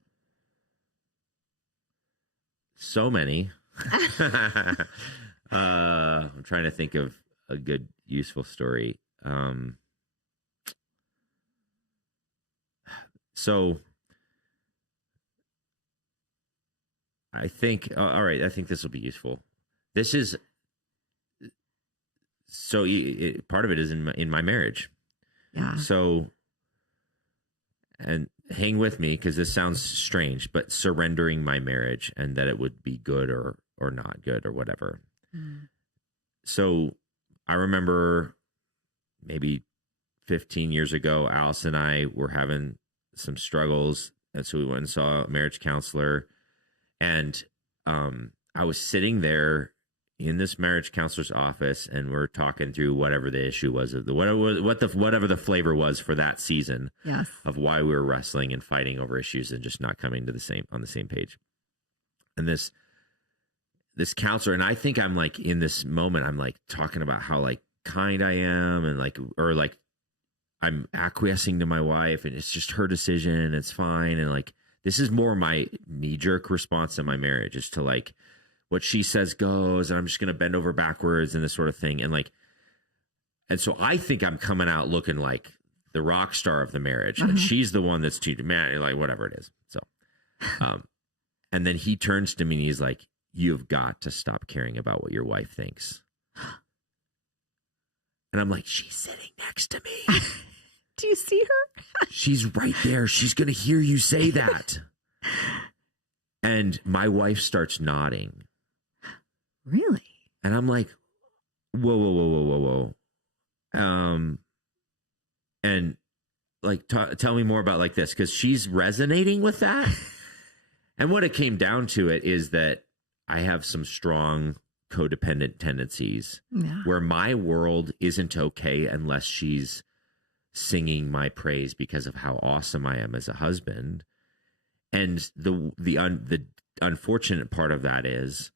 So many. I'm trying to think of a good, useful story. So I think, all right, I think this will be useful. This is, so part of it is in my marriage. Yeah. So, and hang with me because this sounds strange, but surrendering my marriage and that it would be good or not good or whatever. So I remember maybe 15 years ago, Alice and I were having some struggles. And so we went and saw a marriage counselor. And I was sitting there in this marriage counselor's office, and we're talking through whatever the issue was, whatever the flavor was for that season. Yes. Of why we were wrestling and fighting over issues and just not coming to on the same page. And this counselor, and I think I'm in this moment, I'm talking about how kind I am, and I'm acquiescing to my wife, and it's just her decision, and it's fine, and this is more my knee-jerk response to my marriage, is to what she says goes, and I'm just going to bend over backwards and this sort of thing. And so I think I'm coming out looking like the rock star of the marriage, and she's the one that's too, man, whatever it is. So, and then he turns to me and he's like, you've got to stop caring about what your wife thinks. And I'm like, she's sitting next to me. Do you see her? She's right there. She's going to hear you say that. And my wife starts nodding. Really? And I'm like, whoa. And like, tell me more about like this, because she's resonating with that. And what it came down to it is that I have some strong codependent tendencies where my world isn't okay unless she's singing my praise because of how awesome I am as a husband. And the unfortunate part of that is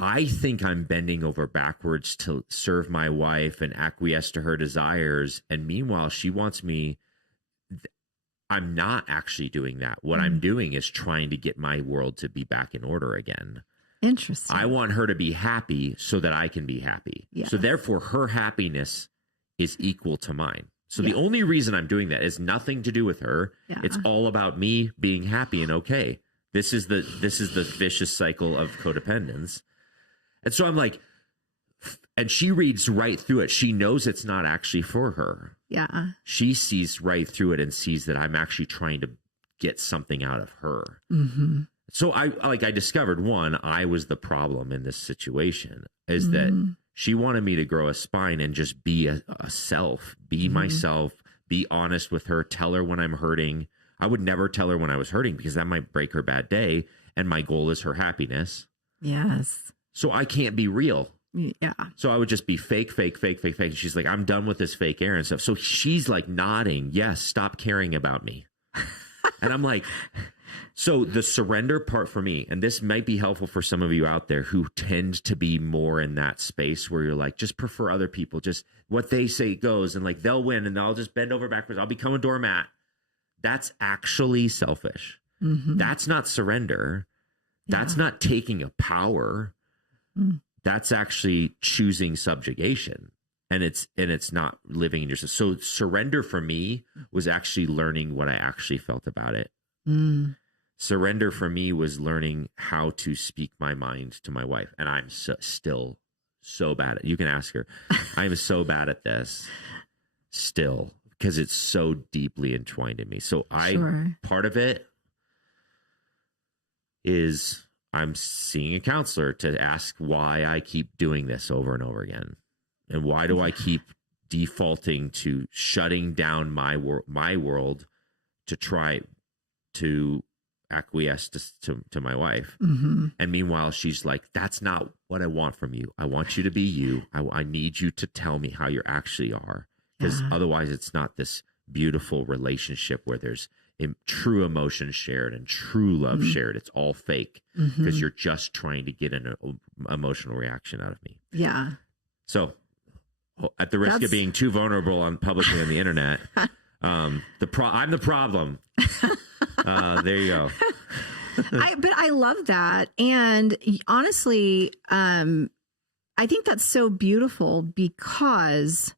I think I'm bending over backwards to serve my wife and acquiesce to her desires. And meanwhile, she wants me. I'm not actually doing that. What I'm doing is trying to get my world to be back in order again. Interesting. I want her to be happy so that I can be happy. Yeah. So therefore, her happiness is equal to mine. So the only reason I'm doing that is nothing to do with her. Yeah. It's all about me being happy and okay. This is the vicious cycle of codependence. And so I'm like, and she reads right through it. She knows it's not actually for her. Yeah. She sees right through it and sees that I'm actually trying to get something out of her. Mm-hmm. So I discovered, one, I was the problem in this situation, is that she wanted me to grow a spine and just be a self, be myself, be honest with her, tell her when I'm hurting. I would never tell her when I was hurting because that might break her bad day. And my goal is her happiness. Yes. So I can't be real. Yeah. So I would just be fake. And she's like, I'm done with this fake air and stuff. So she's like nodding. Yes. Stop caring about me. And I'm like, so the surrender part for me, and this might be helpful for some of you out there who tend to be more in that space where you're like, just prefer other people, just what they say goes, and like they'll win and I'll just bend over backwards. I'll become a doormat. That's actually selfish. Mm-hmm. That's not surrender. That's not taking a power. That's actually choosing subjugation. And it's not living in yourself. So surrender for me was actually learning what I actually felt about it. Surrender for me was learning how to speak my mind to my wife. And I'm still so bad at it. You can ask her. I'm so bad at this still because it's so deeply entwined in me. So part of it is I'm seeing a counselor to ask why I keep doing this over and over again. And why do I keep defaulting to shutting down my world to try to acquiesce to my wife? Mm-hmm. And meanwhile, she's like, that's not what I want from you. I want you to be you. I need you to tell me how you actually are. Because otherwise it's not this beautiful relationship where there's true emotion shared and true love shared. It's all fake because you're just trying to get an emotional reaction out of me. Yeah. So at the risk of being too vulnerable publicly on the internet, I'm the problem. There you go. But I love that. And honestly, I think that's so beautiful because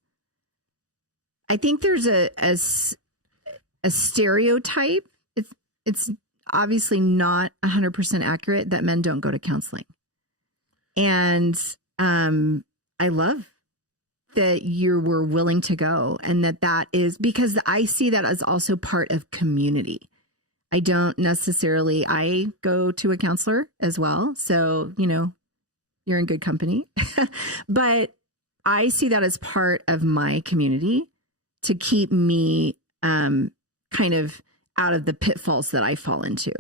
I think there's a stereotype. It's obviously not 100% accurate that men don't go to counseling. And I love that you were willing to go, and that is because I see that as also part of community. I go to a counselor as well. So, you're in good company, but I see that as part of my community to keep me kind of out of the pitfalls that I fall into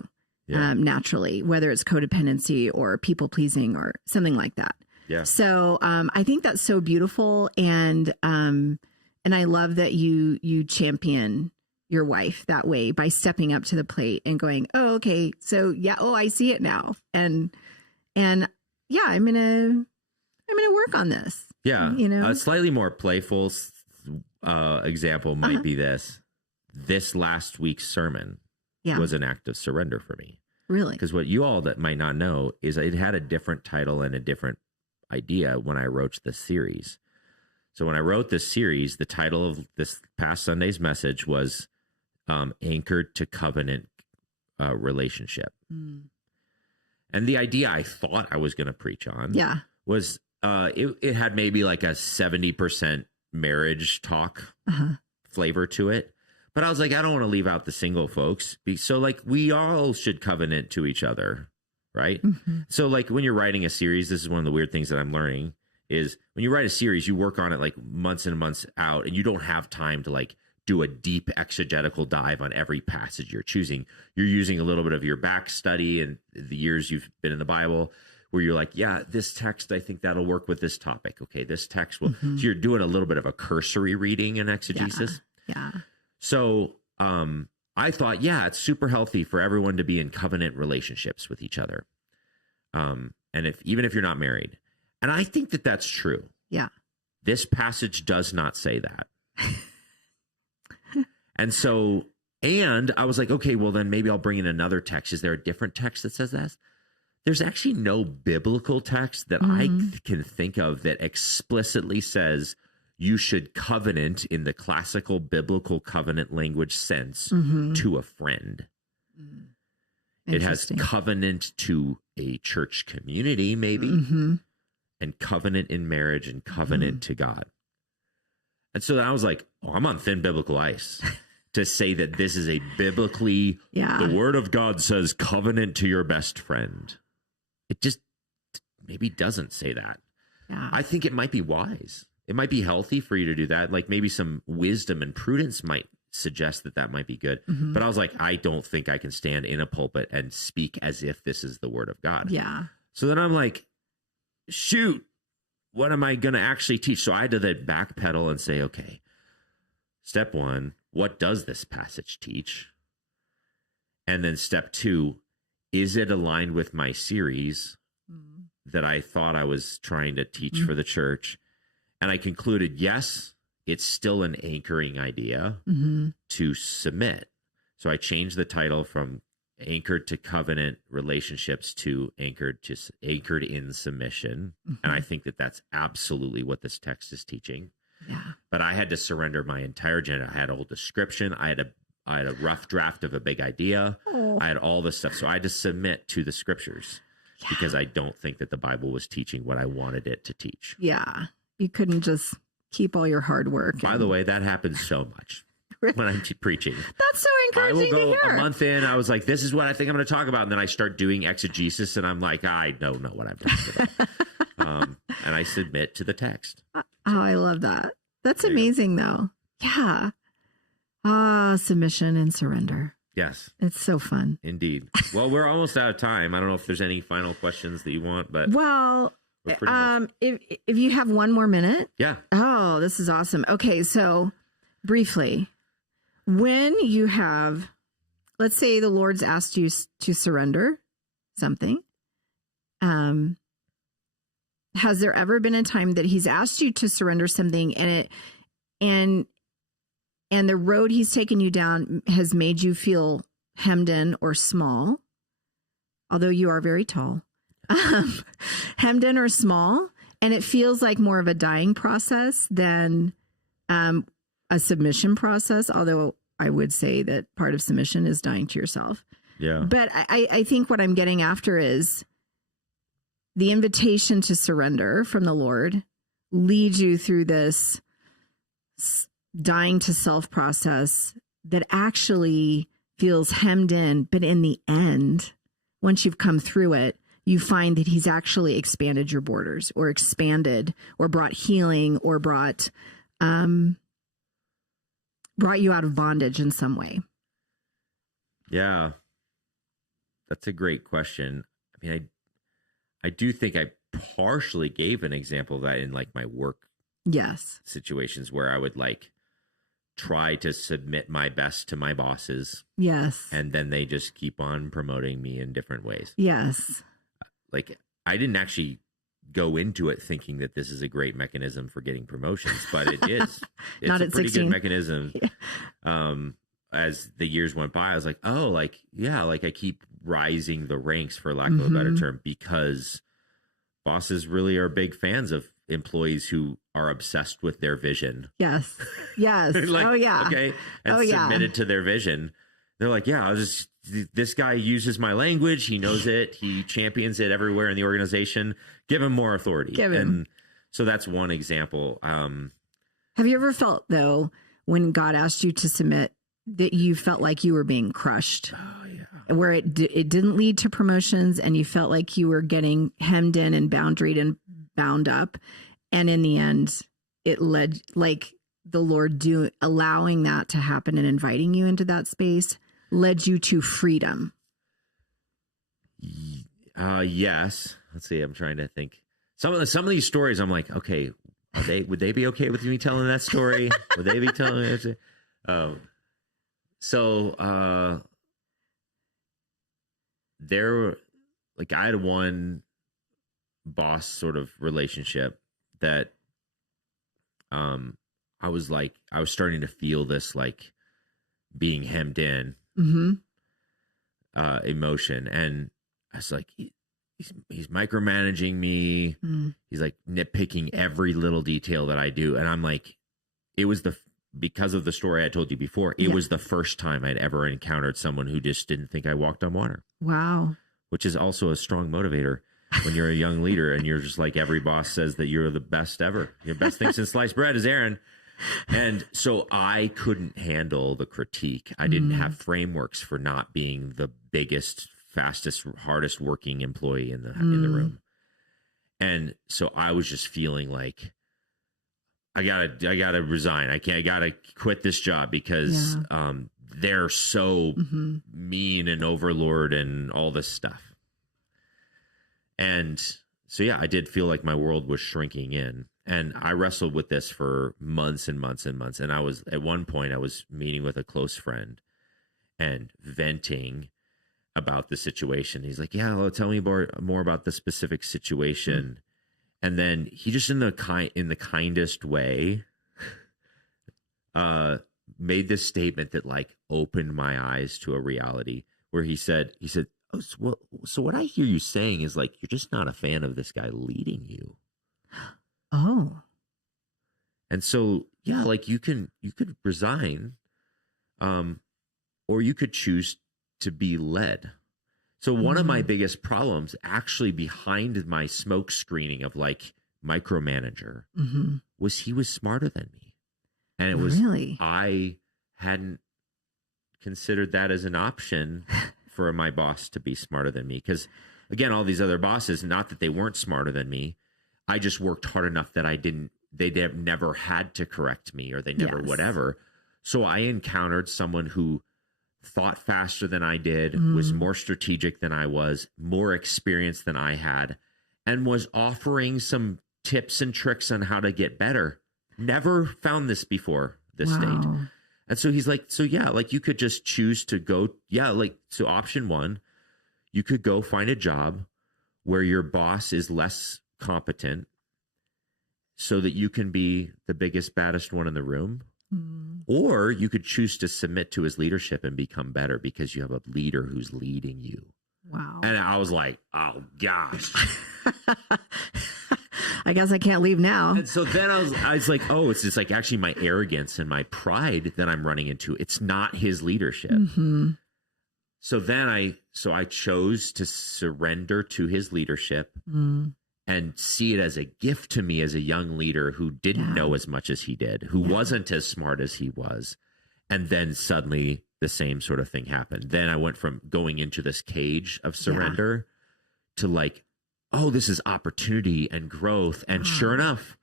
naturally, whether it's codependency or people pleasing or something like that. Yeah. So I think that's so beautiful, and I love that you champion your wife that way by stepping up to the plate and going, oh, okay, so I see it now, and yeah, I'm gonna work on this. Yeah, a slightly more playful example might be this. This last week's sermon was an act of surrender for me. Really? Because what you all that might not know is it had a different title and a different idea when I wrote this series. So when I wrote this series, the title of this past Sunday's message was Anchored to Covenant Relationship. And the idea I thought I was going to preach on Yeah. was it had maybe like a 70% marriage talk flavor to it. But I was like, I don't want to leave out the single folks. So like we all should covenant to each other, right? Mm-hmm. So like when you're writing a series, this is one of the weird things that I'm learning is when you write a series, you work on it like months and months out, and you don't have time to like do a deep exegetical dive on every passage you're choosing. You're using a little bit of your back study and the years you've been in the Bible, where you're like, yeah, this text, I think that'll work with this topic. Okay, this text will. So you're doing a little bit of a cursory reading and exegesis. Yeah. So I thought, yeah, it's super healthy for everyone to be in covenant relationships with each other. And even if you're not married. And I think that that's true. Yeah. This passage does not say that. And I was like, okay, well then maybe I'll bring in another text. Is there a different text that says that? There's actually no biblical text that I can think of that explicitly says you should covenant in the classical biblical covenant language sense to a friend. It has covenant to a church community, maybe, and covenant in marriage and covenant to God. And so I was like, oh, I'm on thin biblical ice to say that this is a biblically, the word of God says covenant to your best friend. It just maybe doesn't say that. Yeah. I think it might be wise. It might be healthy for you to do that. Like maybe some wisdom and prudence might suggest that that might be good. But I was like, I don't think I can stand in a pulpit and speak as if this is the word of God. Yeah. So then I'm like, shoot, what am I going to actually teach? So I had to then backpedal and say, okay, step one, what does this passage teach? And then step two, is it aligned with my series that I thought I was trying to teach for the church? And I concluded, yes, it's still an anchoring idea to submit. So I changed the title from anchored to covenant relationships to anchored in submission. And I think that that's absolutely what this text is teaching. Yeah. But I had to surrender my entire agenda. I had a whole description. I had a rough draft of a big idea. I had all this stuff. So I had to submit to the scriptures because I don't think that the Bible was teaching what I wanted it to teach. Yeah. You couldn't just keep all your hard work. By the way, that happens so much when I'm preaching. That's so encouraging to hear. I will go a month in. I was like, this is what I think I'm going to talk about. And then I start doing exegesis and I'm like, I don't know what I'm talking about. And I submit to the text. Oh, I love that. That's amazing though. Yeah. Submission and surrender. Yes. It's so fun. Indeed. Well, we're almost out of time. I don't know if there's any final questions that you want, but if you have one more minute. Yeah. Oh, this is awesome. Okay, so briefly, when you have, let's say the Lord's asked you to surrender something, has there ever been a time that he's asked you to surrender something and the road he's taken you down has made you feel hemmed in or small, although you are very tall, hemmed in or small, and it feels like more of a dying process than a submission process, although I would say that part of submission is dying to yourself. Yeah. But I think what I'm getting after is the invitation to surrender from the Lord leads you through this dying to self process that actually feels hemmed in. But in the end, once you've come through it, you find that he's actually expanded your borders or expanded or brought healing or brought you out of bondage in some way. Yeah. That's a great question. I mean, I do think I partially gave an example of that in like my work situations where I would like try to submit my best to my bosses. Yes. And then they just keep on promoting me in different ways. Yes. Like I didn't actually go into it thinking that this is a great mechanism for getting promotions, but it is. It's Not a at pretty 16. good mechanism. Yeah. As the years went by, I was like, oh, like, yeah, like I keep rising the ranks, for lack of a better term, because bosses really are big fans of employees who are obsessed with their vision. Yes. Yes. Like, oh, yeah. Okay. And submitted to their vision. They're like, yeah, I'll just this guy uses my language. He knows it. He champions it everywhere in the organization. Give him more authority. Give him. And so that's one example. Have you ever felt, though, when God asked you to submit, that you felt like you were being crushed? Oh, yeah. Where it didn't lead to promotions and you felt like you were getting hemmed in and boundaried and bound up. And in the end, it led, like the Lord allowing that to happen and inviting you into that space led you to freedom. Yes. Let's see. I'm trying to think. Some of these stories, I'm like, okay, would they be okay with me telling that story? Would they be telling me? I had one boss sort of relationship that I was starting to feel this like being hemmed in emotion, and I was like, he's micromanaging me. He's like nitpicking every little detail that I do, and I'm like, it was because of the story I told you before, it was the first time I'd ever encountered someone who just didn't think I walked on water. Wow. Which is also a strong motivator when you're a young leader and you're just like, every boss says that you're the best ever. Your best thing since sliced bread is Aaron. And so I couldn't handle the critique. I didn't have frameworks for not being the biggest, fastest, hardest working employee in the room. And so I was just feeling like, I gotta resign. I gotta quit this job because they're so mean and overlord and all this stuff. And so, I did feel like my world was shrinking in, and I wrestled with this for months and months and months. And at one point I was meeting with a close friend and venting about the situation. He's like, yeah, well, tell me more about the specific situation. And then he just in the kindest way made this statement that like opened my eyes to a reality, where he said, oh, so what I hear you saying is like, you're just not a fan of this guy leading you. Oh. And so, like you could resign, or you could choose to be led. So one of my biggest problems actually behind my smoke screening of like micromanager was he was smarter than me. And it was, I hadn't considered that as an option for my boss to be smarter than me. Because again, all these other bosses, not that they weren't smarter than me, I just worked hard enough that they never had to correct me, or they never whatever. So I encountered someone who thought faster than I did, was more strategic than I was, more experienced than I had, and was offering some tips and tricks on how to get better. Never found this before this state. And so he's like, like you could just choose to go, so option one, you could go find a job where your boss is less competent so that you can be the biggest, baddest one in the room. Or you could choose to submit to his leadership and become better because you have a leader who's leading you. Wow. And I was like, oh gosh. I guess I can't leave now. And so then I was like, oh, it's just like actually my arrogance and my pride that I'm running into. It's not his leadership. So then I chose to surrender to his leadership and see it as a gift to me as a young leader who didn't know as much as he did, who wasn't as smart as he was. And then suddenly the same sort of thing happened. Then I went from going into this cage of surrender to like, oh, this is opportunity and growth. And sure enough,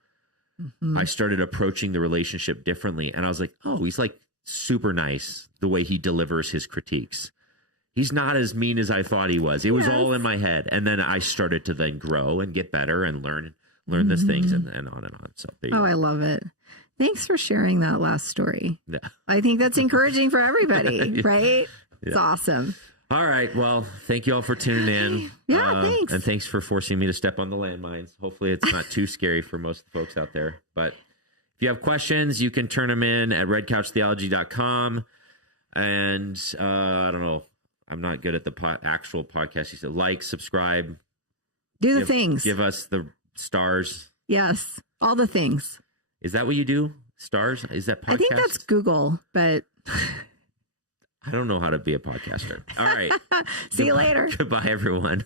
I started approaching the relationship differently. And I was like, oh, he's like super nice the way he delivers his critiques. He's not as mean as I thought he was. It was all in my head. And then I started to then grow and get better and learn these things and on and on. So there you go. I love it. Thanks for sharing that last story. Yeah. I think that's encouraging for everybody, right? It's awesome. All right. Well, thank you all for tuning in. Thanks. And thanks for forcing me to step on the landmines. Hopefully it's not too scary for most of the folks out there. But if you have questions, you can turn them in at redcouchtheology.com. And I don't know. I'm not good at the actual podcast. You said like, subscribe. Do the things. Give us the stars. Yes. All the things. Is that what you do? Stars? Is that podcast? I think that's Google, but don't know how to be a podcaster. All right. See you later. Goodbye, everyone.